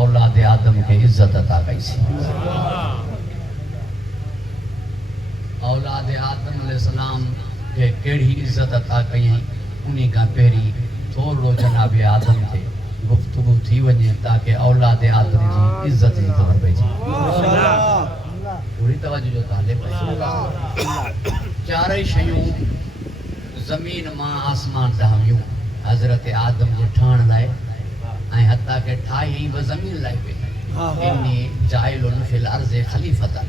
اولاد آدم کے عزت عطا کئی سی اولاد آدم علیہ السلام کے کیڑی عزت عطا کئی ہیں انہی کا پہری تھوڑو جناب آدم تھے گفتگو تھی وجہ تاکہ اولاد آدم جی عزت جی خبر پیجی پوری توجہ جو طالب ہے چارے شیوں زمین ماں آسمان تہمیوں حضرت آدم جو ٹھان لائے آئیں حتیٰ کہ ٹھائی ہی وہ زمین لائے پہ انی جائلن فی الارض خلیفتا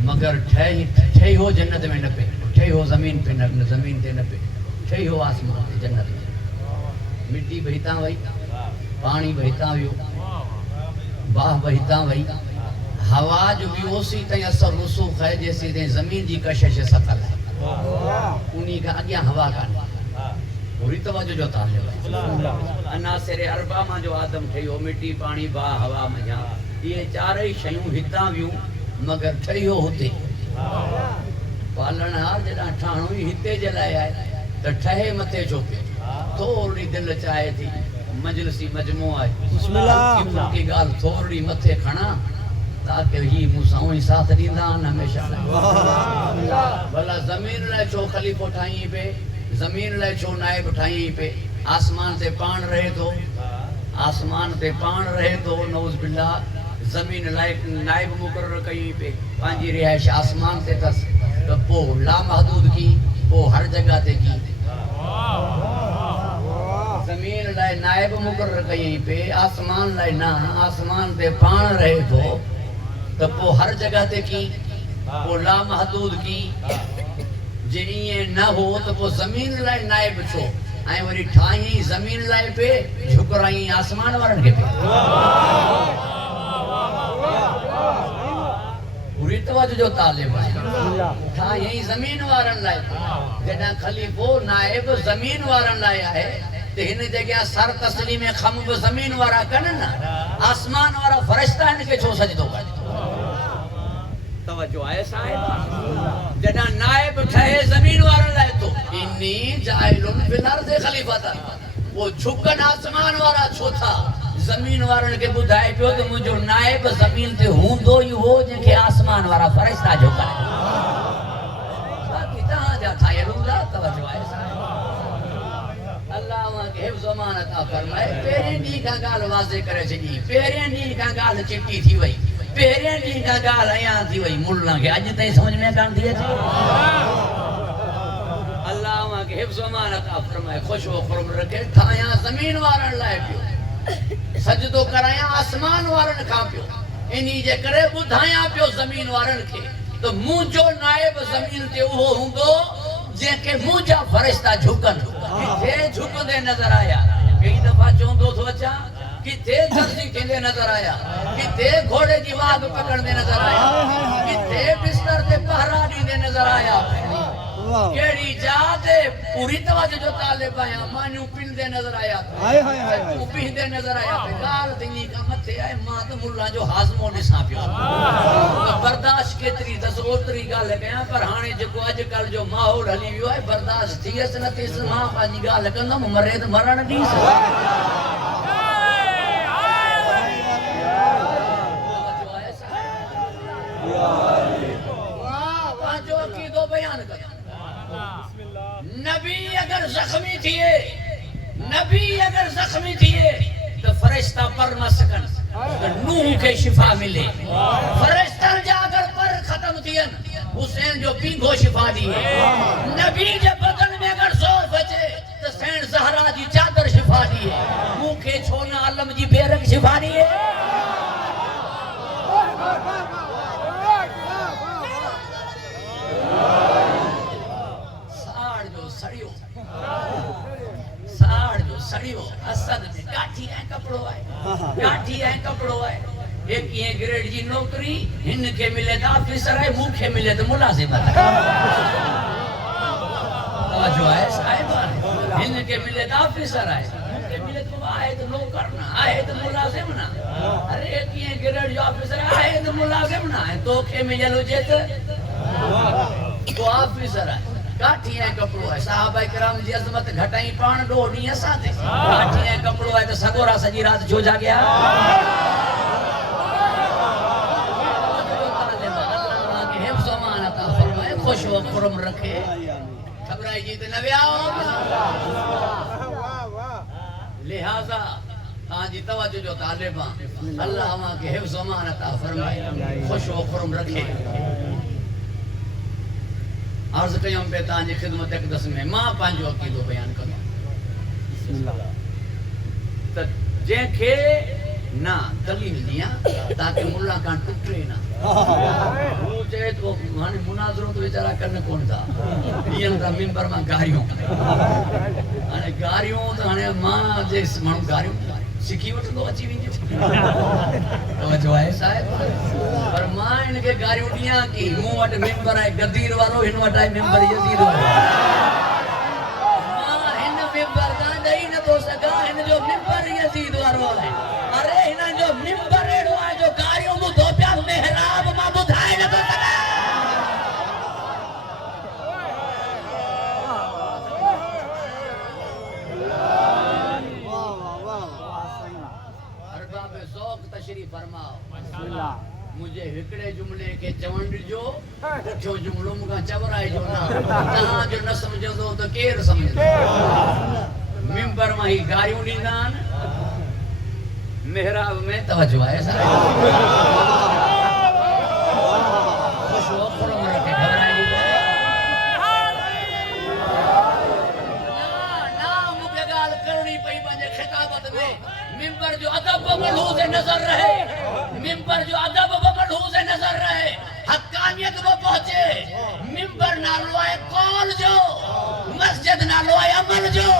مگر ٹھائی ہو جنت میں نہ پہ ٹھائی ہو زمین پہ زمین تے نہ پہ ٹھائی ہو آسمان تے جنت میں مٹی بہتا وئی پانی بہتا ویو باہ بہتا وئی ہوا جو بھی اسی تائیں اثر رسوخ ہے جیسے تائیں زمین جی کشش سطل ہے انہی کا اگیا ہوا کا نہیں پوری توجہ جو طالب ہے عناصر اربع ماں جو آدم ٹھیو مٹی پانی باہ ہوا مجھا یہ چارے شیوں ہتاں ویوں مگر ٹھیو ہوتے پالن ہار جڑا ٹھانو ہی ہتے جلائے آئے تو ٹھہے متے چوکے تھوڑی دل چاہے تھی مجلسی مجموع آئے بسم اللہ کی گال تھوڑی متے کھنا تاکہ ہی موسیٰ ہی ساتھ دیندان ہمیشہ بھلا زمین لے چو خلیف اٹھائیں پہ زمین لے چو نائب اٹھائیں پہ آسمان تے پان رہے تو آسمان تے پان رہے تو نوز باللہ زمین لائق نائب مقرر کہیں پہ پانچی رہائش آسمان تے تس تو پو لا محدود کی پو ہر جگہ تے کی زمین لائے نائب مقرر کہیں پہ آسمان لائے نہ آسمان تے پان رہے تو پو ہر جگہ تے کی پو لا محدود کی جنہیں نہ ہو تو پو زمین لائے نائب چھو آئیں وری ٹھائیں زمین لائے پہ جھکرائیں آسمان وارن کے پہ پوری توجہ جو طالب ہے ٹھائیں زمین وارن لائے پہ جنہ خلیفو نائب زمین وارن لائے آئے تو ہنے جگہ سر تسلیم خمب زمین وارا کرنا آسمان وارا فرشتہ ان کے چھو سجدو کر توجہ آئے صاحب جنہ نائب ٹھائے زمین وارن لائے تو انی جائلن فی الارض خلیفتا وہ جھکن آسمان وارا چھو تھا زمین وارن کے بدھائے پیو تو مجھو نائب زمین تے ہوں دو ہی ہو جن کے آسمان وارا فرشتہ جھکا ہے کتنا جاتا ہے اللہ توجہ آئے صاحب اللہ وہاں کے حفظ و امان عطا فرمائے پیرین دی کا گال واضح کرے چکی پیرین دی کا گال چٹی تھی وئی پیرین دی کا گال ایاں تھی وئی ملنا کے آج تائیں سمجھ میں کام دیا چھے اللہ وہاں کے حفظ و امان عطا فرمائے خوش و خرم رکھے تھایاں زمین وارن لائے پیو سجدو کرایاں آسمان وارن کھا پیو انہی جے کرے بدھایاں پیو زمین وارن کے تو مجھو نائب زمین تے وہ ہوں گو جے کہ مجھا فرشتہ جھکن کتے جھک دے نظر آیا کئی دفعہ چوندو تو اچھا کتے درسی کھندے نظر آیا کتے گھوڑے کی واگ پکڑ دے نظر آیا کتے بستر دے پہرا دی دے نظر آیا کیڑی جاتے پوری توجہ جو طالب آیا مانیوں پن دے نظر آیا تو پین دے نظر آیا گال دنی کا متے آئے ماں تو ملا جو حازموں نے ساپیو برداشت کے تری دس اوتری گال گیا پر ہانے جو اج کل جو ماحول ہلی ویو ہے برداشت تھی اس نہ تیس ماں پانچی گال کندم مرید مرن دی پانچوں کی دو بیان کریں نبی اگر زخمی تھیے تو فرشتہ پر نہ سکن تو نوح کے شفا ملے فرشتہ جا اگر پر ختم تھیے حسین جو پیگو شفا دیئے نبی جب بدن میں اگر زور بچے تو سین زہرا جی چادر شفا دیئے منہ کے چھونا علم جی بیرک شفا دیئے سڑیو اسد میں گاٹھی ہیں کپڑو آئے ایک یہ گریڈ جی نوکری ہن کے ملے دا آفیسر آئے منہ کے ملے دا ملازم آئے توجہ آئے صاحب آئے ہن کے ملے دا آفیسر آئے منہ کے ملے تو آئے تو نوکرنا آئے تو ملازم نہ ارے ایک یہ گریڈ جو آفیسر آئے تو ملازم نہ آئے تو کے ملے لو جیت تو آفیسر آئے کاٹھی ہے کپڑو ہے صحابہ کرام جی عظمت گھٹائی پان ڈو ڈی ساتھ کاٹھی ہے کپڑو ہے تو سگورا سجی رات جو جا گیا حفظ و امان عطا فرمائے خوش و خرم رکھے گھبرائی جی تے نہ لہذا جی توجہ جو طالبان اللہ ہماں کے حفظ و امان عطا فرمائے خوش و خرم رکھے عرض کیوں پہ تانجی خدمت اقدس میں ماں پانجو عقیدو بیان کروں تو جن کے نہ دلیل دیا تاکہ ملا کان ٹکڑے نہ وہ چاہے تو ہانے مناظروں تو بیچارہ کرنے کون تھا یہ تا ممبر ماں گاریوں ہانے گاریوں تو ہانے ماں جیس مانو گاریوں سکھی وٹھ دو اچھی بھی توجہ ہے صاحب پر ماں ان کے گاریوں دیا کی منہ وٹ ممبر ہے گدیر والو ہن وٹ ہے ممبر یزید والو ماں ہن ممبر دا دئی نہ تو سکا ہن جو ممبر یزید والو ہے ارے ہن جو ممبر ایڑو ہے جو گاریوں مو دو پیا محراب ماں بدھائے نہ تو سکا تشریف فرماؤ مجھے ہکڑے جملے کے چونڈ جو جو جملوں کا چورائے جو نا تہاں جو نہ سمجھو دو تو کیر سمجھو ممبر میں ہی گاریوں نیندان محراب میں توجہ ہے سارے خوش و خرم رکھے گھبرائے نہیں نا مجھے گال کرنی پئی بنجے خطابت میں ممبر جو ادب و ملحوظ نظر رہے ممبر جو ادب و ملحوظ نظر رہے حقانیت وہ پہنچے ممبر نہ لوائے قول جو مسجد نہ لوائے عمل جو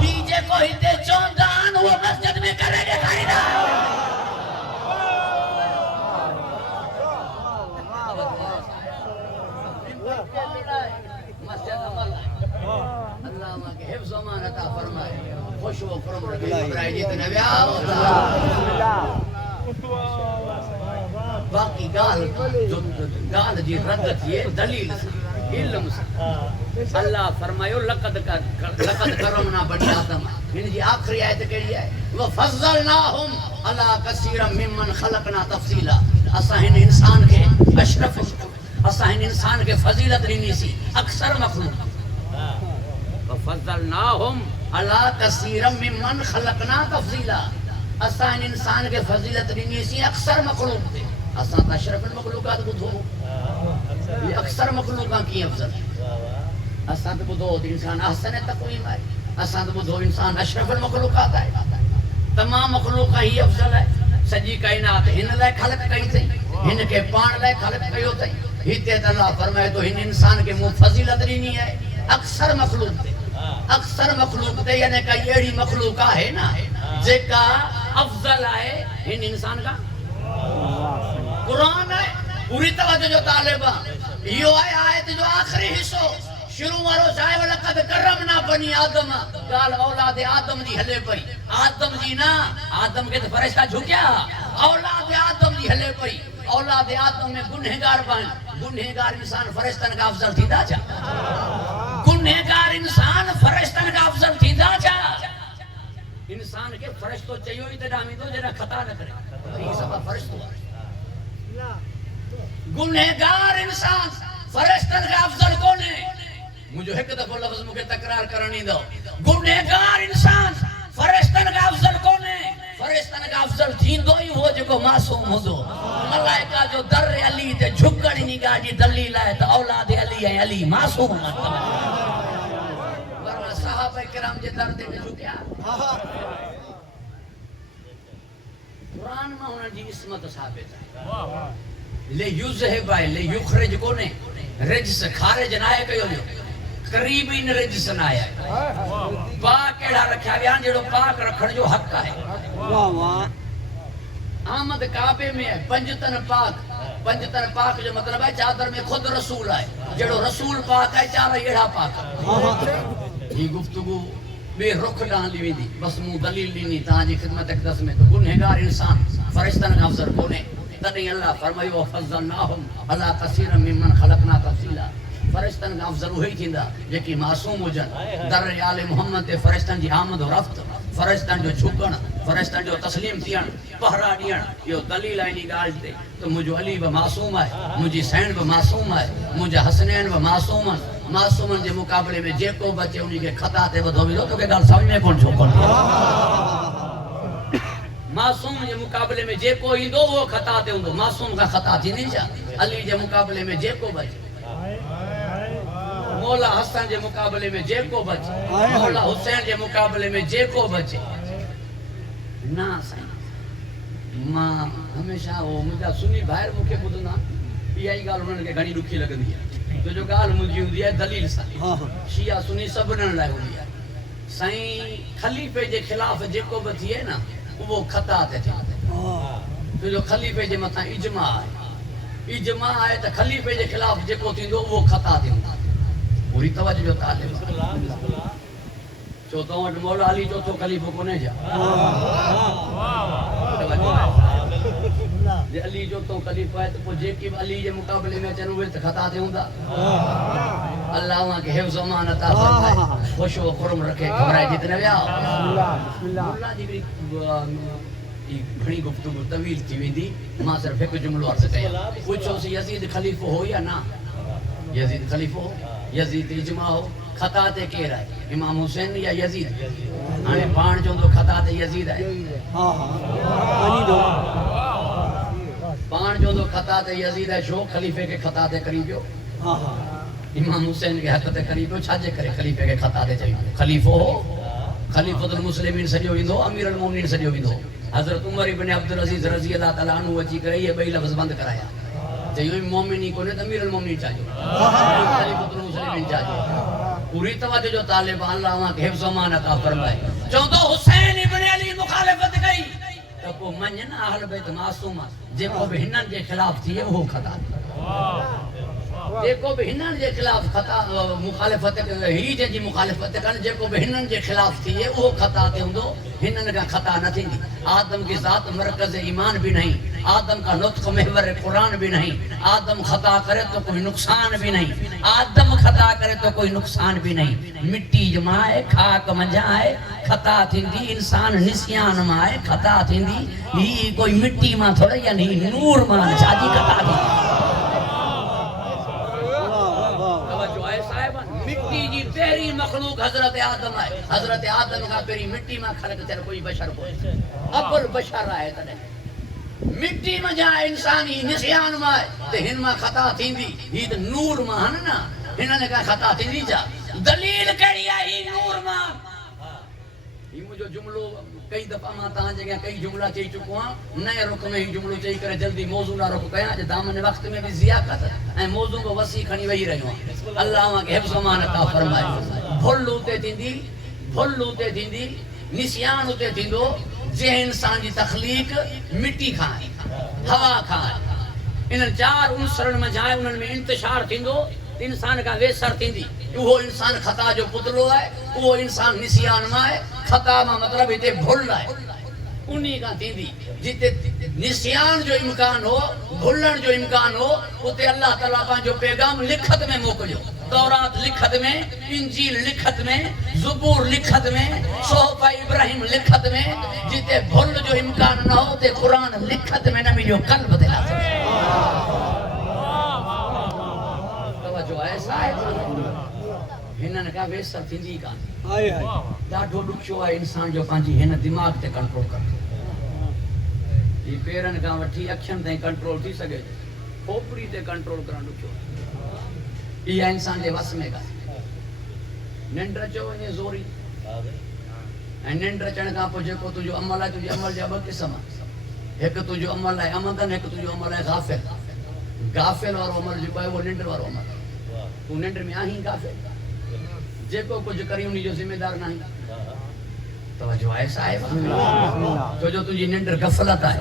دیجے کو ہندے چوندان وہ مسجد میں کرے گے خائدہ مسجد عمل اللہ ہماں کے حفظ و امان عطا فرمائے خوش و خرم رکھے گھبرائے جیتے نبی باقی گال جی ردت یہ دلیل علم سے اللہ فرمائیو لقد کرمنا بنی آدم ان جی آخری آیت کہڑی ہے وَفَضَّلْنَاهُمْ عَلَىٰ كَثِيرًا مِّمَّنْ خَلَقْنَا تَفْصِيلًا اساں ہن انسان کے اشرف اساں ہن انسان کے فضیلت نہیں سی اکثر مخلوق وَفَضَّلْنَاهُمْ عَلَىٰ كَثِيرًا مِّمَّنْ خَلَقْنَا تَفْضِيلًا اساں انسان کے فضیلت نہیں سی اکثر مخلوق تھے اساں اشرف المخلوقات بدھو یہ اکثر مخلوقاں کی افضل اساں تو بدھو انسان احسن تقویم ہے اساں تو بدھو انسان اشرف المخلوقات ہے تمام مخلوق ہی افضل ہے سجی کائنات ہن لے خلق کئی تھی ہن کے پان لے خلق کیو تھی ہیتے اللہ فرمائے تو ہن انسان کے منہ فضیلت نہیں ہے اکثر مخلوق تھے اکثر مخلوق تھے یعنی کہ ایڑی مخلوق ہے نا جے کا افضل ہے ہن انسان کا قرآن ہے پوری توجہ جو طالبہ یہ آیت جو آخری حصہ شروع مارو چاہے وَلَقَدْ كَرَّمْنَا بَنِي آدم قال اولاد آدم جی ہلے پئی آدم جی نا آدم کے تو فرشتہ جھکیا اولاد آدم جی ہلے پئی اولاد آدم میں گنہگار بن گنہگار انسان فرشتن کا افضل تھی دا چا گنہگار انسان فرشتن کا افضل تھی دا چا انسان کے فرشتوں چاہیے ہی تدامی دو جنہ خطا نہ کرے یہ سب فرشتوں گنہگار انسان فرشتن کا افضل کون ہے مجھے ایک دفعہ لفظ مجھے تکرار کرنی دو گنہگار انسان فرشتن کا افضل کون ہے فرشتن کا افضل تھین دو ہی وہ جو کو معصوم ہو دو ملائکہ جو در علی تے جھکڑ نگاہ جی دلیل ہے تو اولاد علی ہے علی معصوم ورنہ صحابہ کرام جے در دے جھکیا قرآن میں ہونا جی اسمت ثابت ہے لے یوزہب ہے لے یخرج کونے رجس خارج نائے کیوں لیو قریبین رجس نائے پاک ایڑا رکھا گیا جڑو پاک رکھن جو حق ہے آمد کعبے میں ہے پنجتن پاک جو مطلب ہے چادر میں خود رسول ہے جڑو رسول پاک ہے چارہ ایڑا پاک یہ گفتگو بے رخ ڈان لی دی بس مو دلیل نہیں تاں جی خدمت اقدس میں تو گنہگار انسان فرشتن کا افضل کونے تنہی اللہ فرمائیو فضلناہم علی کثیر ممن خلقنا تفصیلا فرشتن کا افضل وہی تھیندا جیکی معصوم ہوجن در آل محمد تے فرشتن جی آمد و رفت فرشتن جو جھکن فرشتن جو تسلیم تھین پہرا ڈیئن یہ دلیل ہے نی گال تے تو مجھو علی بھی معصوم ہے مجھے حسین بھی معصوم ہے مجھے حسنین بھی معصوم ہے معصومن کے مقابلے میں جے کو بچے انہی کے خطا تے بدھو بھی دو تو کہ گال سمجھ میں کون چھوکن معصوم کے مقابلے میں جے کو ہی دو وہ خطا تے ہوں معصوم کا خطا تھی نہیں جا علی کے مقابلے میں جے کو بچے مولا حسن کے مقابلے میں جے کو بچے مولا حسین کے مقابلے میں جے کو بچے نا سائیں ماں ہمیشہ وہ مجھا سنی باہر مکھے بدنا یہی گال انہوں نے گھنی رکھی لگ دیا تو جو گال مجھے ہوں دیا دلیل سائیں شیعہ سنی سب نن لائے ہوں دیا سائیں خلیفے جے خلاف جے کو بچی ہے نا وہ خطا تے تھے تو جو خلیفے جے متھا اجماع ہے تو خلیفے جے خلاف جے کو تھی دو وہ خطا تے ہوں پوری توجہ جو طالب چوتھوں وٹ مولا علی چوتھوں خلیفہ کو نہیں جا جے علی چوتھوں خلیفہ ہے تو جے کی علی کے مقابلے میں چنو ہوئے تو خطا تے ہوندا اللہ وہاں کے حفظ و امان عطا فرمائے خوش و خرم رکھے گھبرائے جتنے ویا اللہ جی گھنی گفتگو طویل تھی ویندی ماں صرف ایک جملو عرض کیا پوچھو سی یزید خلیفہ ہو یا نہ یزید خلیفہ ہو یزید اجماع ہو خطا تے کیر ہے امام حسین یا یزید آنے پان جو تو خطا تے یزید ہے پان جو تو خطا تے یزید ہے شو خلیفے کے خطا تے قریب ہو امام حسین کے حق تے قریب ہو چھاجے کرے خلیفے کے خطا تے چاہیے خلیفہ ہو خلیفۃ المسلمین سجو ویندو امیر المومنین سجو ویندو حضرت عمر ابن عبدالعزیز رضی اللہ تعالیٰ عنہ اچی کرے یہ بئی لفظ بند کرایا چاہیے مومنی کو نہیں امیر المومنین چاہیے خلیفۃ المسلمین چاہیے پوری توجہ جو طالب اللہ وہاں کے حفظ و امان عطا فرمائے چوندو حسین ابن علی مخالفت گئی تو کو منجن اہل بیت معصوم جے کو بھی ہنن کے خلاف تھی وہ خطا جے کو بھی ہنن کے خلاف خطا مخالفت ہی جی مخالفت کن جے کو بھی ہنن کے خلاف تھی وہ خطا تے ہوندو ہنن کا خطا نہ تھیندی آدم کی ذات مرکز ایمان بھی نہیں آدم کا نطق محور قرآن بھی نہیں آدم خطا کرے تو کوئی نقصان بھی نہیں آدم خطا کرے تو کوئی نقصان بھی نہیں مٹی جمائے خاک منجائے خطا تھیندی انسان نسیان مائے خطا تھیندی ہی کوئی مٹی ماں تھوڑا یا نہیں نور ماں چاجی خطا تھیندی مٹی جی پہری مخلوق حضرت آدم ہے حضرت آدم کا پہری مٹی میں خلق تیر کوئی بشر کوئی ابل بشر آئے تنے مٹی میں جائے انسانی نسیان میں تے ہن میں خطا تھیندی ہی تے نور میں نا ہنہ نے کہا خطا تھیندی جا دلیل کری آئی نور میں یہ مجھے جملو کئی دفعہ ماں تاں جگہ کئی جملہ چاہی چکو ہاں نئے رکھ میں ہی جملو چاہی کرے جلدی موضوع نہ رکھو کہاں جے دامن وقت میں بھی زیاقت ہے موضوع کو وسیع کھنی وہی رہی ہوں اللہ وہاں کے حفظ و امان عطا فرمائے بھل ہوتے تھیندی نسیان ہوتے تھیندو جے انسان جی تخلیق مٹی کھائیں ہوا کھائیں انہاں چار عنصرن میں جائے انہاں میں انتشار تھیندو انسان کا ویسر تھیندی وہ انسان خطا جو پتلو ہے وہ انسان نسیان میں ہے خطا میں مطلب ہی تے بھول رہا ہے انہی کا تھیندی جتے نسیان جو امکان ہو بھولن جو امکان ہو اتے اللہ تعالیٰ پان جو پیغام لکھت میں موکلو تورات لکھت میں انجیل لکھت میں زبور لکھت میں صحف ابراہیم لکھت میں جتے بھول جو امکان نہ ہو تے قرآن لکھت میں نمی جو قلب دلا سکتے توجہ ایسا ہے ہنن کا ویسر تھیندی کان ڈاڈھو ڈکشو ہے انسان جو پانچی ہن دماغ تے کنٹرول کرتے یہ پیرن کا وٹھی اکھن تے کنٹرول تھی سکے کھوپڑی تے کنٹرول کرن ڈکشو یہ انسان دے وس میں گا ننڈر چو ونجے زوری ننڈر چن کا پو جيڪو تجو عمل ہے تجو عمل جا ب قسم ایک تجو عمل ہے آمدن ایک تجو عمل ہے غافل وارو عمل جو ہے وہ ننڈر وارو عمل تو ننڈر میں آہی غافل جيڪو کچھ کری انہی جو ذمہ دار نہیں توجہ ایسا ہے تو جو تجی ننڈر غفلت ہے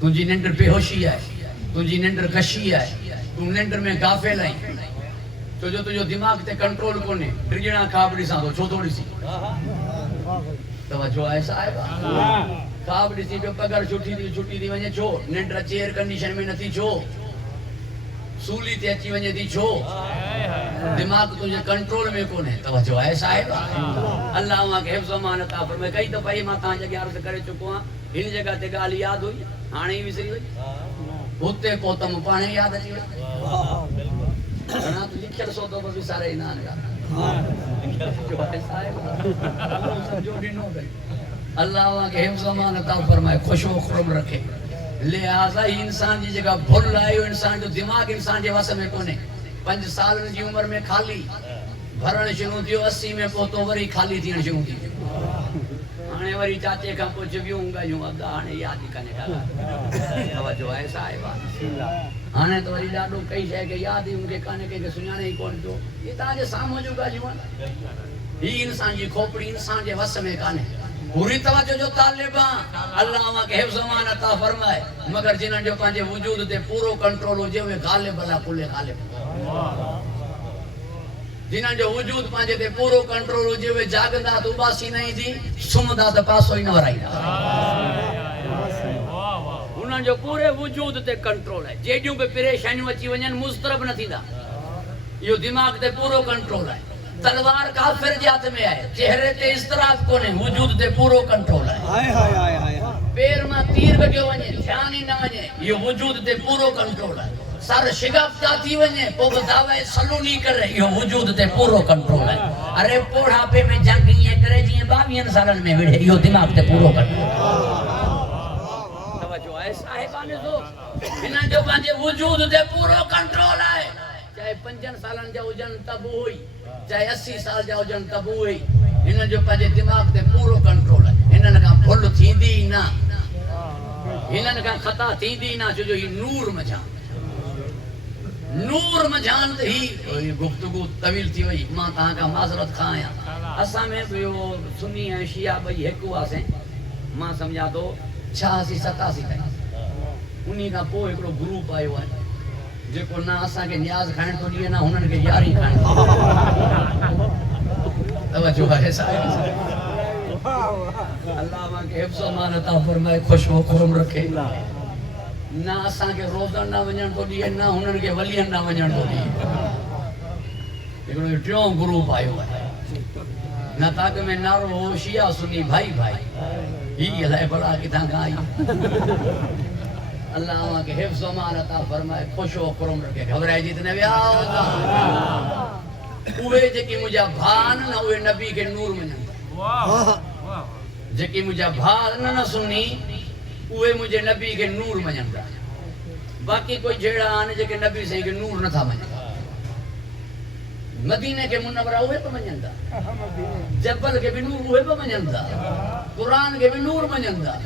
تجی ننڈر بے ہوشی ہے تجی ننڈر کشی ہے تو ننڈر میں غافل ہے تو جو تجو دماغ تے کنٹرول کونے ڈرجنا کھابڑی سان تو چھو تھوڑی سی توجہ ایسا ہے کھابڑی سی پہ پگر چھٹی دی وجہ چھو ننڈر چیئر کنڈیشن میں نتی چھو سولی تے اچھی ونجے دی چھو دماغ تجھے کنٹرول میں کون ہے توجہ ہے صاحب اللہ وہاں کے حفظ و امان عطا فرمائے کئی دفعہ ہی ماں تاں جگہ عرض کرے چکو ہاں ان جگہ تے گال یاد ہوئی ہانے ہی وسری ہوئی ہوتے پوتم پانے یاد اچھی ہوئی گھنا تو لکھل سو تو بھی سارے انان گا جو ہے صاحب جو دن ہو گئی اللہ وہاں کے حفظ و امان عطا فرمائے خوش و خرم رکھے لہذا ہی انسان جی جگہ بھول رہا ہے انسان جو دماغ انسان جے واسے میں کونے 5 سال جی عمر میں خالی بھرن شروع تھیو 80 میں پوتو وری خالی تھین شروع تھیو ہانے وری چاچے کا پوچھ بیوں گا یوں اب ہانے یاد ہی کنے کا توجہ ہے صاحب ہانے تو وری ڈاڈو کئی شے کے یاد ہی ان کے کانے کے سنانے ہی کون تو یہ تا جے سامو جو گا جوان ہی انسان جی کھوپڑی انسان جے واسے میں کانے پوری توجہ جو طالبان اللہ وہاں کے حفظ و امان عطا فرمائے مگر جنہاں جو پانچے وجود تے پورو کنٹرول ہو جے غالب اللہ کل غالب جنہاں جو وجود پانچے تے پورو کنٹرول ہو جے جاگدا تو باسی نہیں دی سمدا تے پاسو ہی نہ ورائی انہاں جو پورے وجود تے کنٹرول ہے جیڈیوں پہ پریشانیوں اچھی ونجن مضطرب نہ تھیدا یہ دماغ تے پورو کنٹرول ہے تلوار کافر جات میں آئے چہرے تے اضطراب کونے وجود تے پورو کنٹرول ہے پیر میں تیر بجو ونجے دھیان ہی نہ ونجے یہ وجود تے پورو کنٹرول ہے سر شگافتا تھی ونجے پوگ دعوے سلو نہیں کر رہے یہ وجود تے پورو کنٹرول ہے ارے پوڑھا پہ میں جنگ یہ کرے جی 22 سالن میں وڑے یہ دماغ تے پورو کنٹرول توجہ ہے صاحبانے دو انہاں جو پانچے وجود تے پورو کنٹرول ہے چاہے 5 سالن جاؤ جن تب ہوئی چاہے 80 سال جاؤ جن تب ہوئی انہاں جو پانچے دماغ تے پورو کنٹرول ہے انہاں نے کہا بھول تھی دی نا انہاں نے کہا خطا تھی دی نا جو ہی نور مجھان ہی گفتگو طویل تھی وئی ماں تاں کا معذرت کھایا اساں میں وہ سنی ہے شیعہ بھئی ایک واسے ماں سمجھا تو 86 87 تک انہی کا پو ایکڑو گروپ آئے ہے جے کو نہ اساں کے نیاز کھائن تو لیے نہ ہنن کے یاری کھائن توجہ ہے صاحب اللہ وہاں کے حفظ و امان عطا فرمائے خوش و خرم رکھے نہ اساں کے روزن نہ ونجن تو دیئے نہ ہنن کے ولین نہ ونجن تو دیئے لیکن یہ ٹیوں گروپ آئے ہوئے نہ تاکہ میں نارو ہو شیعہ سنی بھائی ہی اللہ بڑا کتاں کا آئی اللہ وہاں کے حفظ و امان عطا فرمائے خوش و خرم رکھے گھبرائے جتنے بھی آؤ اوے جکی مجھا بھان نہ اوے نبی کے نور منجن جکی مجھا بھان نہ سنی اوے مجھے نبی کے نور منجن باقی کوئی جھیڑا آنے جے کہ نبی سے کہ نور نہ تھا منجن مدینے کے منورہ ہوئے پہ منجن دا جبل کے بھی نور ہوئے پہ منجن دا قرآن کے بھی نور منجن دا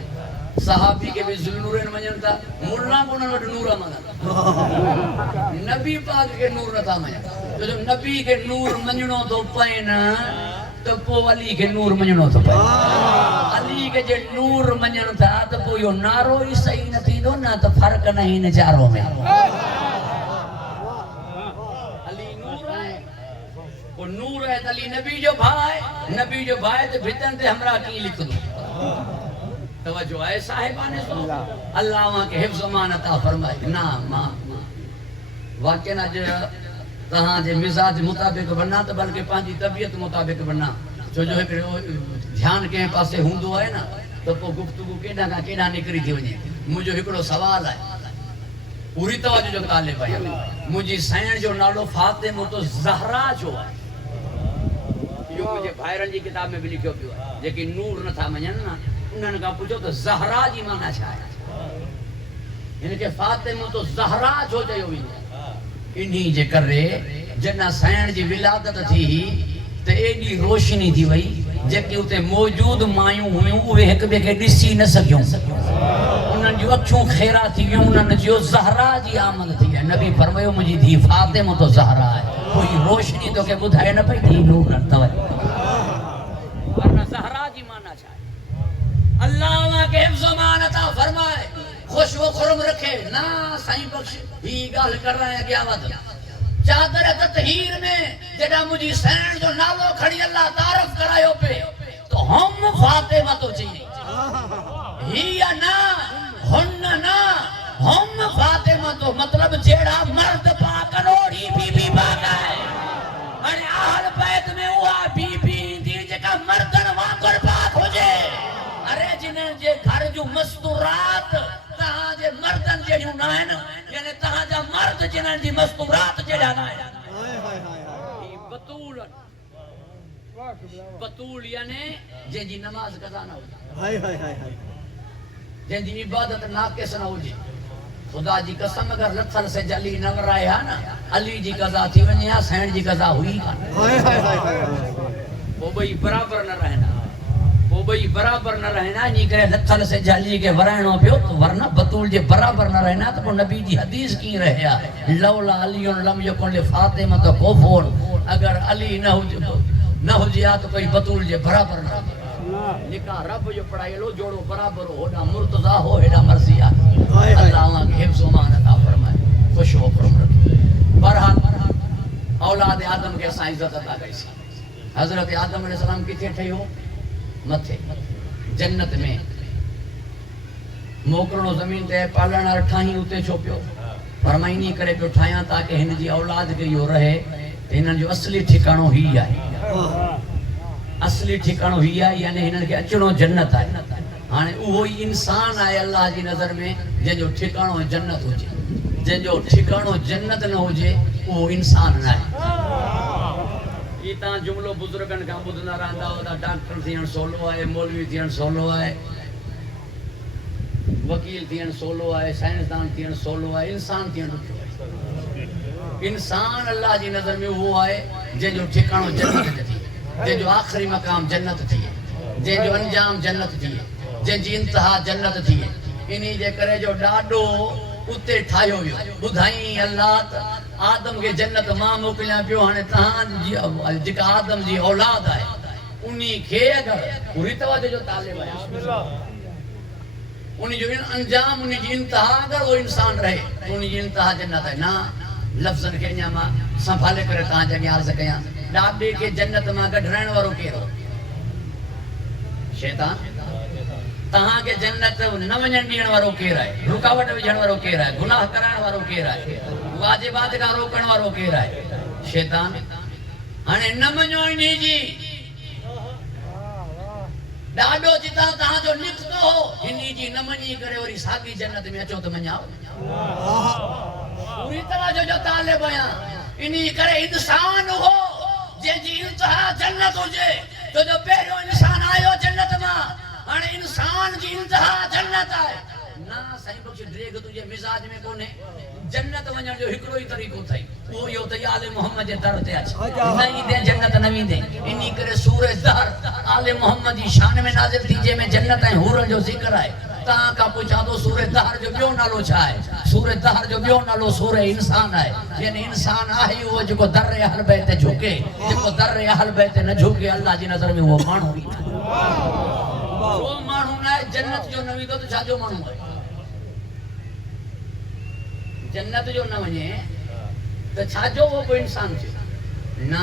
صحابی کے بھی ذلنورین منجن دا ملنا پونا نوٹ نورا منجن نبی پاک کے نور نہ تھا منجن تو جب نبی کے نور منجنوں تو پائنا تو پو علی کے نور منجنوں تو پائنا علی کے جو نور منجن تھا تو پو یہ نارو ہی صحیح نہ تھی دو نہ تو فرق نہیں نچاروں میں علی نور ہے وہ نور ہے علی نبی جو بھائے تو بھتن تے ہمراہ کی لکھ دو توجہ ہے صاحبانے سو اللہ وہاں کے حفظ و امان عطا فرمائے نا واقعہ نا جو تہاں جے مزاج مطابق بننا تو بلکہ پانچی طبیعت مطابق بننا جو ہے کہ دھیان کے پاسے ہوندو ہے نا تو پو گفتگو کیڑا کا کیڑا نکری تھی وجے مجھے ہکڑو سوال ہے پوری توجہ جو طالب ہے مجھے سائن جو نالو فاطمہ تو زہرا جو ہے یہ مجھے بھائرن جی کتاب میں بھی لکھو پیو ہے لیکن نور نہ تھا منجن نا انہوں نے کہا پوچھو تو زہرا جی مانا چاہے یعنی کہ فاطمہ تو زہرا جو جائیو بھی انہی جے کر رہے جنہ سائن جی ولادت تھی تے ایڈی روشنی تھی وئی جیکے ہوتے موجود مایوں ہوئیں وہ ایک بے کے ڈسی نہ سکیوں انہوں جو اکھوں خیرہ تھی انہوں نے جو زہرا جی آمد تھی ہے نبی فرمائیو مجھے دی فاطمہ تو زہرا ہے کوئی روشنی تو کہ بدھائے نہ پہی تھی نور رکھتا ہے ورنہ زہرا جی مانا چاہے اللہ وہاں کے حفظ و امان عطا فرمائے خوش و خرم رکھے نا سائیں بخش ہی گال کر رہے ہیں کیا بات چادر تطہیر میں جڑا مجھے سین جو نالو کھڑی اللہ تعارف کرائیو پہ تو ہم فاطمہ تو چاہیے ہی یا نا ہن نا ہم فاطمہ تو مطلب جیڑا مرد پا نہ ہے نا یعنی تہاں جا مرد جنہاں دی مستورات جڑا نہ ہے بطول بطول یعنی جن جی نماز قضا نہ ہو جن جی عبادت ناقص نہ ہو جی خدا جی قسم اگر لتھل سے جلی نہ ورائے نا علی جی قضا تھی ونجے حسین جی قضا ہوئی وہ بھئی برابر نہ رہنا وہ بھئی برابر نہ رہنا نہیں کرے لتھل سے جلی کے ورائنوں پیو تو ورنہ بطول جی برابر نہ رہنا تو نبی جی حدیث کی رہیا لولا علی لم یکن لفاطمہ تو کوفون اگر علی نہ ہو جیا تو کوئی بطول جی برابر نہ نکاح رب جو پڑھائی لو جوڑو برابر ہو نہ مرتضی ہو نہ مرضی اللہ وہاں کے حفظ و مان عطا فرمائے خوش ہو کرم رکھے برحال اولاد آدم کے سائیں عزت عطا گئی سی حضرت آدم علیہ السلام کتنے ٹھے ہو متھے جنت میں موکرنو زمین تے پالن اور ٹھاہیں ہوتے چھوپیو فرمائنی کرے پہ ٹھایاں تاکہ ہن جی اولاد کے یو رہے ہنن جو اصلی ٹھکانو ہی ہے اصلی ٹھکانو ہی ہے یعنی ہنن کے اچنو جنت ہے ہاں وہی انسان ہے اللہ جی نظر میں جن جو ٹھکانو جنت ہو جے جن جو ٹھکانو جنت نہ ہو جے وہ انسان نہ ہے یہ تاں جملو بزرگن کا بدنا رہندا ہوتا ڈاکٹر تھین سولو آئے مولوی تھین سولو آئے وکیل تھین سولو آئے سائنسدان تھین سولو آئے انسان تھین انسان اللہ جی نظر میں وہ آئے جن جو ٹھکانو جنت تھی جن جو آخری مقام جنت تھی جن جو انجام جنت تھی جن جی انتہا جنت تھی انہی جے کرے جو ڈاڈو اتے ٹھائیو ویو بدھائیں اللہ آدم کے جنت ماں موکلیاں پیو ہنے تہاں جکا آدم جی اولاد آئے انہی کھے اگر پوری توجہ جو طالب ہے انہی جو انجام انہی جی انتہا اگر وہ انسان رہے انہی جی انتہا جنت ہے نا لفظن کے نیا ماں سنبھالے کرے تہاں جگہ عرض کیاں ڈاڈے کے جنت ماں گڈ رہن وارو کیرو شیطان تہاں کے جنت نہ ونجن ڈیڑ وارو کیرا ہے رکاوٹ وجھن وارو کیرا ہے گناہ کران وارو کیرا ہے واجبات کا روکن وارو کیرا ہے شیطان ہنے نہ منجو انہی جی ڈاڈو جتا تہاں جو نکتو ہو انہی جی نہ منجی کرے وری ساگی جنت میں اچو تو منجاؤ پوری طرح جو طالب آیا انہی کرے انسان ہو جن جی انتہا جنت ہو جے تو جو پہلو انسان آئے ہو جنت ماں ہنے انسان جی انتہا جنت آئے نا سائیں بخش ڈریگ تجھے مزاج میں کونے جنت ونجن جو ہکڑو ہی طریقو تھئی وہ یو تے آل محمد جے در تے اچ نہیں دے جنت نویں دے انہی کرے سورہ دہر آل محمد دی شان میں نازل تھی جے میں جنت ہیں حورن جو ذکر ہے تاں کا پوچھا تو سورہ دہر جو بیو نالو چھائے سورہ دہر جو بیو نالو سورہ انسان ہے یعنی انسان آہی وہ جو کو در اہل بیت جھکے جو کو در اہل بیت نہ جھکے اللہ جی نظر میں وہ مانو ہی وہ مانو نہ جنت جو نویں تو چھا جو مانو ہے جنت جو نہ ونجے تو چھا جو وہ کوئی انسان چھے نا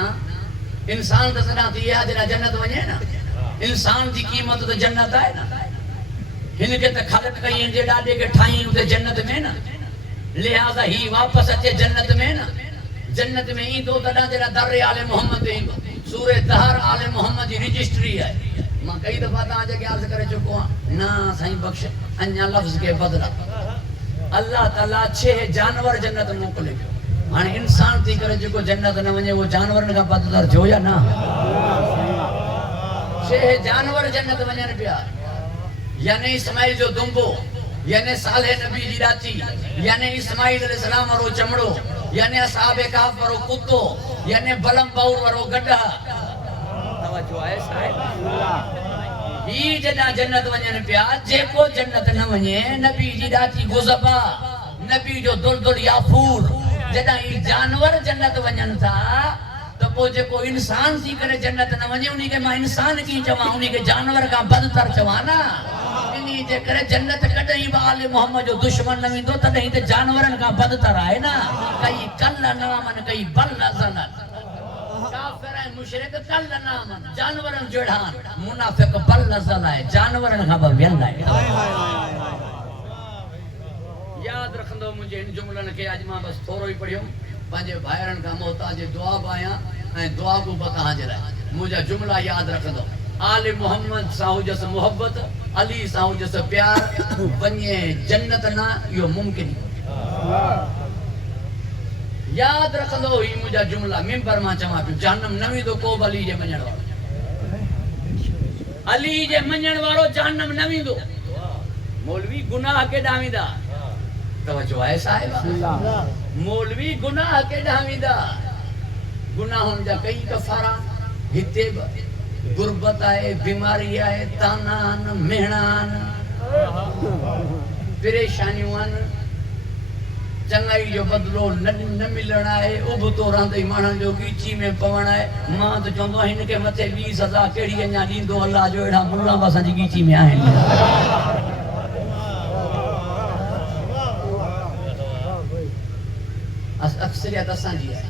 انسان تو سنا تھی ہے جنا جنت ونجے نا انسان دی قیمت تو جنت ہے نا ہن کے تے خلق کئی ان جے ڈاڈے کے ٹھائیں تے جنت میں نا لہذا ہی واپس اچے جنت میں نا جنت میں ہی تو تڈا جڑا در آل محمد ہی سورہ دہر آل محمد دی رجسٹری ہے ماں کئی دفعہ تاں جے عرض کرے چکو ہاں نا سائیں بخش انیا لفظ کے بدلا اللہ تعالیٰ 6 جانور جنت موکلے گئے ہاں انسان تھی کرے جو جنت نہ ونجے وہ جانور کا بدتر جو یا نا 6 جانور جنت ونجن پیا یعنی اسماعیل جو دنبو یعنی صالح نبی جی راتی یعنی اسماعیل علیہ السلام ورو چمڑو یعنی اصحاب کہف ورو کتو یعنی بلم باور ورو گڈا توجہ ہے صاحب ہی جنا جنت ونجن پیا جے کو جنت نہ ونجے نبی جی راتی گزبا نبی جو دل یافور جنا یہ جانور جنت ونجن تھا تو وہ جے کو انسان سی کرے جنت نہ ونجے انہی کے ماں انسان کی چواں انہی کے جانور کا بدتر چوانا انہی جے کرے جنت کڈہیں آل محمد جو دشمن نویں دو تڈہیں تے جانورن کا بدتر آئے نا کئی کل نامن کئی بل زنن کافر ہیں مشرک کل نامن جانورن جڑھان منافق بل زن آئے جانورن کا بویل آئے یاد رکھندو مجھے ان جملن کے آج ماں بس تھورو ہی پڑھیوں پانچے بھائرن کا محتاج دعا بایا دعا کو بتا جلائے مجھے جملہ یاد رکھندو آل محمد ساہو جس محبت علی ساہو جس پیار بنیے جنت نہ یہ ممکن یاد رکھندو ہی مجھا جملہ ممبر ماں چواں پیو جہنم نوی دو کو علی جے منجن وارو علی جے منجن وارو جہنم نوی دو مولوی گناہ کے ڈاویندہ توجہ ہے صاحب مولوی گناہ کے ڈاویندہ گناہوں جا کئی کفارہ ہتے غربت آئے بیماری آئے تانان مہنان پریشانیوں چنگائی جو بدلو نہ ملنا ہے اب تو راندی مانن جو گیچی میں پونا ہے ماں تو چوندو ہن کے متھے 20,000 کیڑی انجا دیندو اللہ جو ایڑا ملا باساں جی گیچی میں آہن اکثریت اساں جی ہے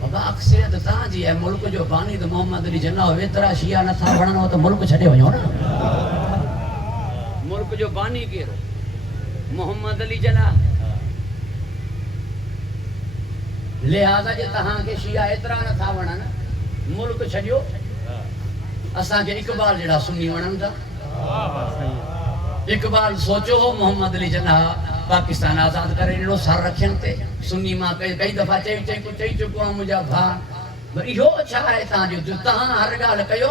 بابا اکثریت تاں جی ہے ملک جو بانی تو محمد علی جناح ہوئے ترا شیعہ نہ تھا بڑھنا ہو تو ملک چھڑے ونجو نا ملک جو بانی کیرو محمد علی جناح لہذا جے تہاں کے شیعہ اترا نہ تھا ونن ملک چھڑیو اساں کے اقبال جڑا سنی ونن دا اقبال سوچو ہو محمد علی جناح پاکستان آزاد کرے نو سر رکھن تے سنی ماں کئی دفعہ چئی چکو مجھا بھا یو چھا ہے تاں جو تہاں ہر گال کیو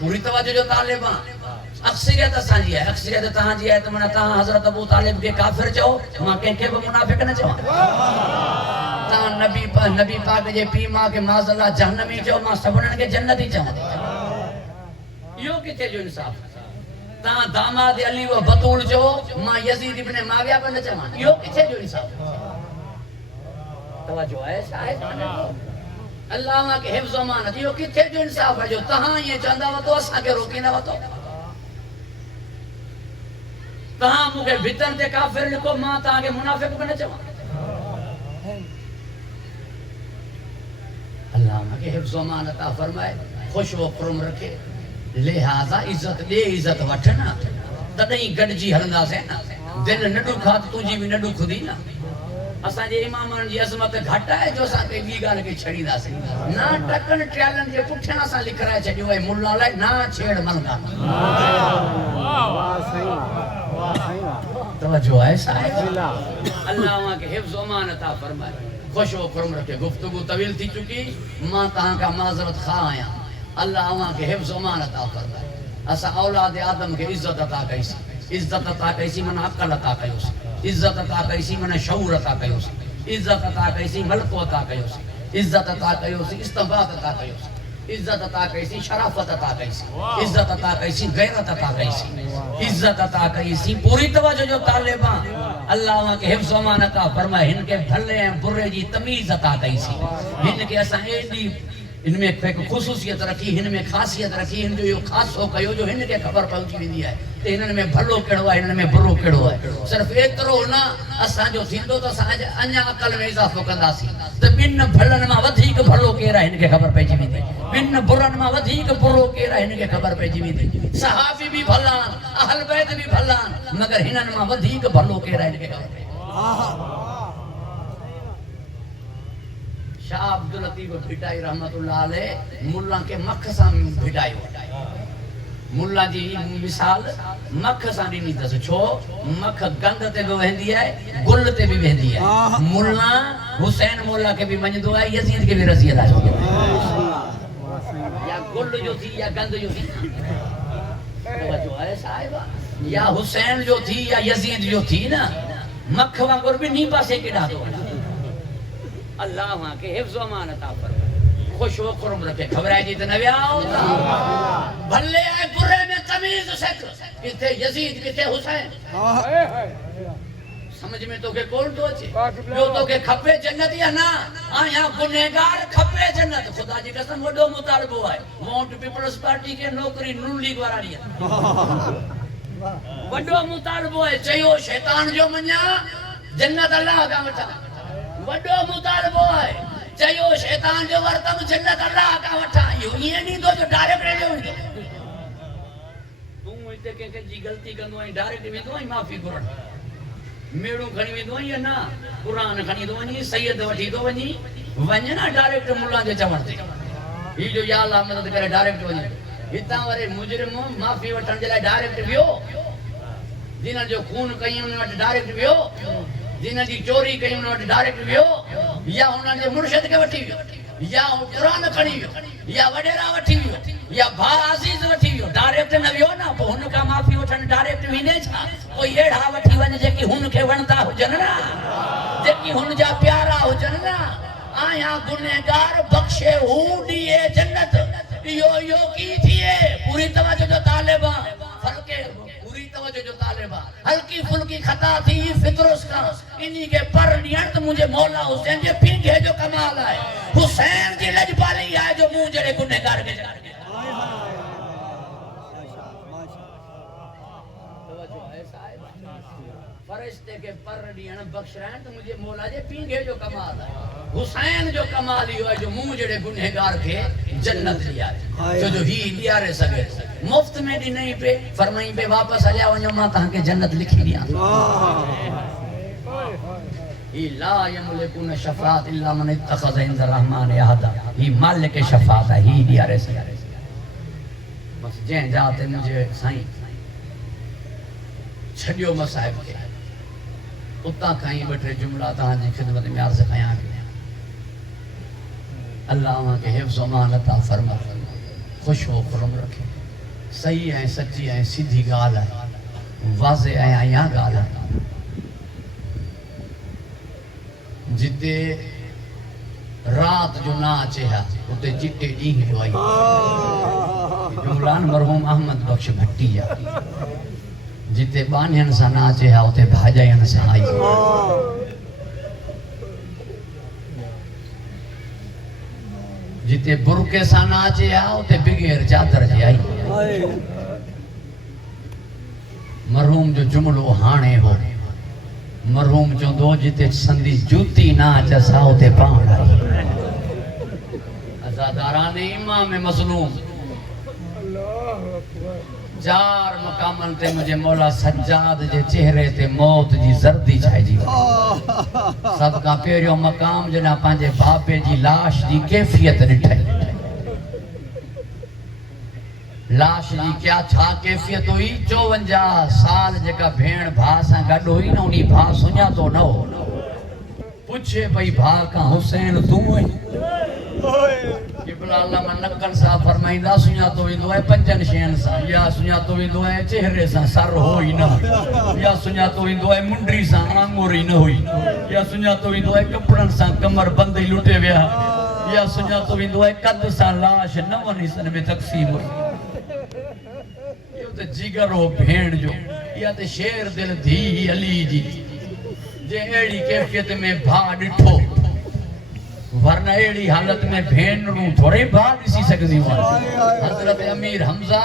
پوری توجہ جو طالباں اکثریت اساں جی ہے اکثریت تہاں جی ہے تو منا تہاں حضرت ابو طالب کے کافر چاہو ماں کہیں کے منافق نہ چاہو تہاں نبی پاک جے پی ماں کے معاذ اللہ جہنمی چاہو ماں سبنن کے جنتی چاہو یو کتے جو انصاف تاں داماد علی و بطول جو ماں یزید ابن معاویہ بن چوان یو کتے جو انصاف توجہ ہے شاہد اللہ ماں کے حفظ و امانت یو کتے جو انصاف ہے جو تہاں یہ چاندہ و تو اساں کے روکی نہ و تو تہاں مکے بھتن تے کافر لکھو ماں تہاں کے منافق بن چوان اللہ ماں کے حفظ و امانت فرمائے خوش و کرم رکھے لہذا عزت دے عزت وٹھنا تدہیں گڈجی ہلندا سے نا دل نڈو کھات تجھی بھی نڈو خودی نا اساں جے امامان جی عظمت گھٹ ہے جو اساں تے وی گال کے چھڑی دا سے نا ٹکن ٹریلن جے پٹھے اساں لکھ رہا چھڈیو اے مولا لے نا چھیڑ ملگا واہ صحیح توجہ ہے صاحب اللہ وہاں کے حفظ و امانت فرمائے خوش و کرم رکھے گفتگو طویل تھی چکی ماں تہاں کا معذرت خواہ آیا اللہ وہاں کے حفظ و امانت فرمائے اسا اولاد آدم کے عزت عطا کیسی عزت عطا کیسی من عقل عطا کیسی عزت عطا کیسی من شعور عطا کیسی عزت عطا کیسی ملک عطا کیسی عزت عطا کیسی استنباط عطا کیسی عزت عطا کیسی شرافت عطا کیسی عزت عطا کیسی غیرت عطا کیسی عزت عطا کیسی پوری توجہ جو طالباں اللہ وہاں کے حفظ و امانت فرمائے ہن کے بھلے ہیں برے جی تمیز عطا کیسی ہن کے اساں ایڈی ان میں ایک خصوصیت رکھی ہن میں خاصیت رکھی ہن جو یہ خاص ہو کہو جو ہن کے خبر پہنچی ویندی ہے تے انہاں میں بھلو کیڑو ہے انہاں میں برو کیڑو ہے صرف ایترو نہ اساں جو تھیندو تو اساں انیا عقل میں اضافہ کنداسیں تے بن بھلن ما ودھیک بھلو کیڑا ہن کے خبر پہنچی ویندی بن برن ما ودھیک برو کیڑا ہن کے خبر پہنچی ویندی صحابی بھی بھلان اہل بیت بھی بھلان مگر ہنن ما ودھیک بھلو کیڑا ہن کے خبر پہنچی شاہ عبداللطیف بھٹائی رحمت اللہ علیہ ملہ کے مکھ سان بھٹائی ہو ملہ جی مثال مکھ سان نہیں دس چھو مکھ گند تے بھی وہندی ہے گل تے بھی وہندی ہے ملہ حسین مولا کے بھی منجدو ہے یزید کے بھی رضی اللہ عنہ یا گل جو تھی یا گند جو تھی توجہ ہے صاحبہ یا حسین جو تھی یا یزید جو تھی نا مکھ وانگر بھی نہیں پاسے کڑا دو اللہ وہاں کے حفظ و امانت فرمائے خوش و کرم رکھے خبرائے جی نبی آؤ بھلے آئے برے میں تمیز سکھ کتے یزید کتے حسین سمجھ میں تو کہ کون تو اچھے جو تو کہ کھپے جنت یا نا آیا گنہگار کھپے جنت خدا جی قسم وڈو مطالبہ ہے مونٹ پیپلز پارٹی کے نوکری نون لیگ وارا لیا وڈو مطالبہ ہے چاہیو شیطان جو منیا جنت اللہ کا وٹھا وڈو مطالبہ ہے چاہیو شیطان جو ورتم جنت اللہ کا وٹھا یہ نہیں دو جو ڈائریکٹ رہے ہوں گے تم ہوئیتے کہ جی غلطی کندو ہیں ڈائریکٹ بھی دو ہیں معافی کرن میڑوں کھنی بھی دو ہیں یا نا قرآن کھنی دو ہیں سید وٹھی دو ہیں ونجنا ڈائریکٹ ملان جے چمڑتے یہ جو یا اللہ مدد کرے ڈائریکٹ ونجنا ہتاں ورے مجرم معافی وٹھن جے لائے ڈائریکٹ بیو جنہاں جو خون کہیں انہاں وٹ ڈائریکٹ بیو جنہاں دی چوری کئی انہوں نے ڈائریکٹ ویو یا انہوں نے مرشد کے وٹھی ویو یا قرآن کھڑی ویو یا وڈیرا وٹھی ویو یا بھا عزیز وٹھی ویو ڈائریکٹ نہ ویو نا پو ہن کا معافی وٹھن ڈائریکٹ وینے چھا کوئی ایڑا وٹھی ونجے جیکی ہن کے وندا ہوجن نا جیکی ہن جا پیارا ہوجن نا آیا گنہگار بخشے ہو دیے جنت یو کی تھیے پوری توجہ جو طالبہ فرقے پوری توجہ جو طالبہ ہلکی فلکی خطا تھی فطرس کا انہی کے پر نیت مجھے مولا حسین کے پینگے جو کمال آئے حسین کی لجپالی آئے جو منہ جڑے گنہگار کے جا رہے فرشتے کے پر نیت بخش رہے ہیں تو مجھے مولا جے پینگے جو کمال آئے حسین جو کمالی ہوئے جو منہ جڑے گنہگار کے جنت لیا جو ہی لیا رہے سکے مفت میں دی نہیں پہ فرمائیں پہ واپس آیا ونجو ماں تہاں کے جنت لکھی دیا لا یملکون شفاعت الا من اتخذ عند الرحمن عہدا ہی مالک شفاعت ہے ہی لیا رہے سکے بس جہیں جاتے مجھے سائیں چھڑیو مصائب کے اتنا کہیں بٹھے جملہ تہاں جی خدمت میں عرض قیام کے اللہ وہاں کے حفظ و امان عطا فرما خوش ہو کرم رکھے صحیح ہے سچی ہے سیدھی گال ہے واضح ہے آیاں گال ہے جتے رات جو ناچے ہے اتے جتے ڈینگ دوائی جملان مرحوم احمد بخش بھٹی ہے جتے بانین سا ناچے ہے اتے بھاجائین سا آئی جتے برکے سا ناچے آؤ تے بغیر چادر جے آئی مرحوم جو جملو ہانے ہو مرحوم جو دو جتے سندی جوتی ناچ ساؤ تے پان آئی ازاداران امام مظلوم چار مقامن تے مجھے مولا سجاد جے چہرے تے موت جی زردی چھائی جی سب کا پیریو مقام جنا پانجے باپے جی لاش جی کیفیت نٹھائی لاش جی کیا چھا کیفیت ہوئی 54 سال جکا بھین بھاسا گڑ ہوئی نا انہی بھا سنیا تو نہ ہو پوچھے بھئی بھا کا حسین تو ہوئی قبلہ اللہ من نکن صاحب فرمائندہ سنیا تو بھی دعائے پنجن شین سا یا سنیا تو بھی دعائے چہرے سا سر ہوئی نہ یا سنیا تو بھی دعائے منڈری سا آنگوری نہ ہوئی یا سنیا تو بھی دعائے کپڑن سا کمر بندی لٹے ویا یا سنیا تو بھی دعائے قد سا لاش نونی سن میں تقسیم ہوئی یہ تے جگر ہو بھین جو یا تے شیر دل دھی علی جی جے ایڑی کیفیت میں بھا ڈٹھو ورنہ ایڑی حالت میں بھین رو تھوڑے بعد اسی سکتی ہوں حضرت امیر حمزہ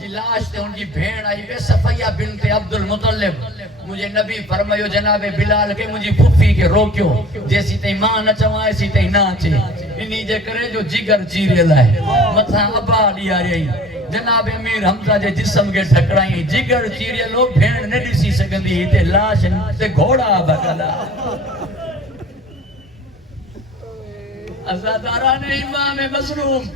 جی لاش تے ان کی بھین آئی بے صفیہ بنت عبد المطلب مجھے نبی فرمائیو جناب بلال کے مجھے پھوپھی کے روکیو جیسی تے ماں نہ چوائے ایسی تے نہ چے انہی جے کرے جو جگر چیرے لائے مطلع ابا لیا رہی جناب امیر حمزہ جے جسم کے ٹھکڑائیں جگر چیرے لوگ بھین نہ ڈیسی سکندی تے لاش تے گھوڑا بکلا ازاداران امام مظلوم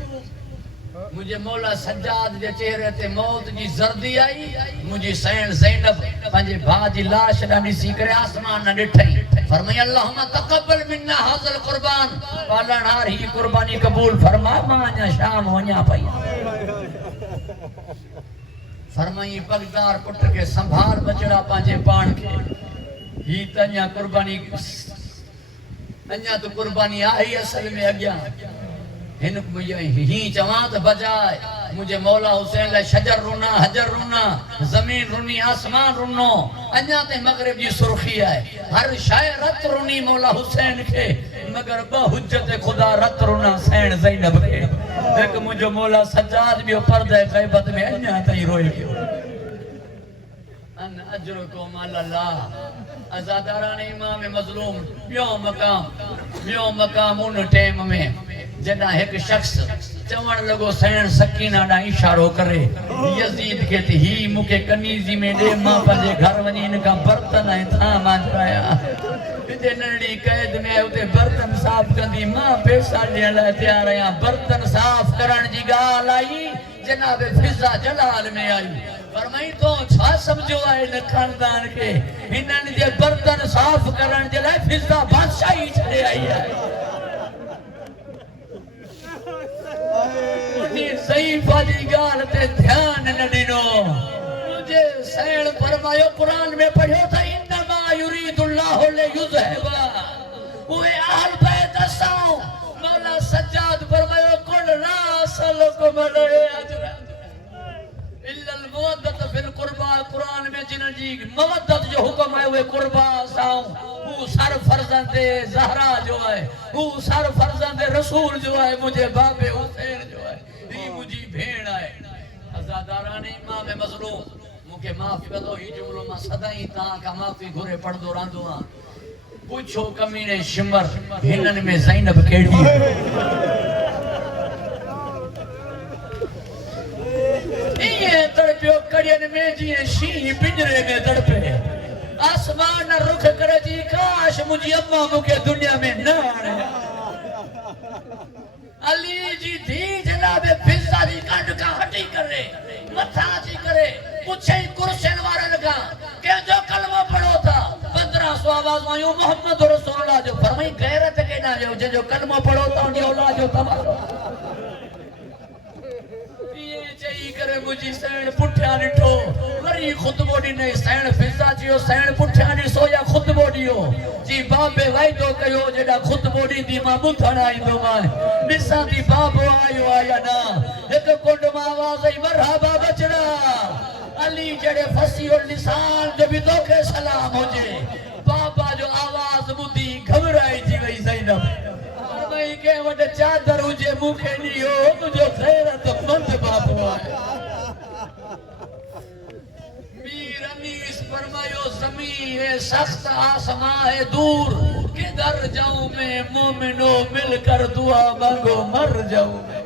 مجھے مولا سجاد دے چہرے تے موت جی زردی آئی مجھے سین زینب پنجے بھاجی لاش نہ نسی کرے آسمان نہ ڈٹھائی فرمائی اللہم تقبل مننا حاضر قربان پالن ہار ہی قربانی قبول فرما مانیا شام ہونیا پائی فرمائی پگدار کٹر کے سنبھال بچڑا پانجے پان کے ہی تنیا قربانی انجا تو قربانی آئی اصل میں اگیا ہی چوانت بجائے مجھے مولا حسین لے شجر رونا حجر رونا زمین رونی آسمان رونو انجا تے مغرب جی سرخی آئے ہر شاعر رت رونی مولا حسین کے مگر با حجت خدا رت رونا سین زینب کے ایک مجھے مولا سجاد بھی پردہ غیبت میں انجا تے روئے کیوں ان اجرکم اللہ ازاداران امام مظلوم بیوں مقام ان ٹیم میں جنہ ایک شخص چوڑ لگو سین سکینہ نہ اشارو کرے یزید کے تھی ہی مکے کنیزی میں دے ماں پجے گھر ونی ان کا برتن ہے تھا مان پایا تے نڑی قید میں اتے برتن صاف کندی ماں پیسہ لے لے تیار ہیں برتن صاف کرن جی گال آئی جناب فضا جلال میں آئی فرمائی تو چھا سمجھو آئے نہ خاندان کے انہوں نے برتن صاف کرن جلائے فضا بادشاہی چھڑے آئی ہے ضعیفہ دی گال تے دھیان نہ ڈنو مجھے سین فرمایا قرآن میں پڑھو تھا انما یرید اللہ لیذہبا اوے اہل بیت اساں مولا سجاد فرمایا کل راس لکم علیہ اجر الا المودت فی القربا قرآن میں جن جی مودت جو حکم ہے وہ قربا ساؤں وہ سر فرزند زہرا جو ہے وہ سر فرزند رسول جو ہے مجھے باب حسین جو ہے یہ مجھے بھیڑ ہے ازاداران امام مظلوم مجھے معافی بدو ہی جملوں میں صدائی تاں کا معافی گھرے پڑھ دو راندو ہاں پوچھو کمینے شمر ہنن میں زینب کیڑی یہ تڑپیو کڑین میں جی شین پنجرے میں تڑپے آسمان رخ کر جی کاش مجھے اماں مکے دنیا میں نہ آنے علی جی دھی جناب فضا دی کنڈ کا ہٹی کرے متھا جی کرے پوچھے کرسین وارا لگا کہ جو کلمہ پڑھو تھا 1500 آواز آئیوں محمد رسول اللہ جو فرمائی غیرت کے نہ جو کلمہ پڑھو تھا انہی اولاد جو تمہارا یہ چاہی کرے مجھے سین پٹھیا نٹھو وری خطبو دی نہیں سین فضا جیو سین پٹھیا نہیں سویا خطبو دیو جی بابے وائی دو کہو جڑا خطبو دی دی ماں بتھنا آئی دو ماں نسا دی بابو آئیو آیا نا ایک کنڈ ماں آواز آئی مرحبا بچڑا علی جڑے فسی اور لسان جو بھی دو کے سلام ہو جے بابا جو آواز بدھی گھبرائی جی وہی زینب فرمائی کہ وڈے چادر ہوجے مکھے نہیں ہو تجھو خیرت مند بابو آئے میر انیس فرمائیو زمین ہے سخت آسمان ہے دور کدھر جاؤں میں مومنو مل کر دعا مانگو مر جاؤں میں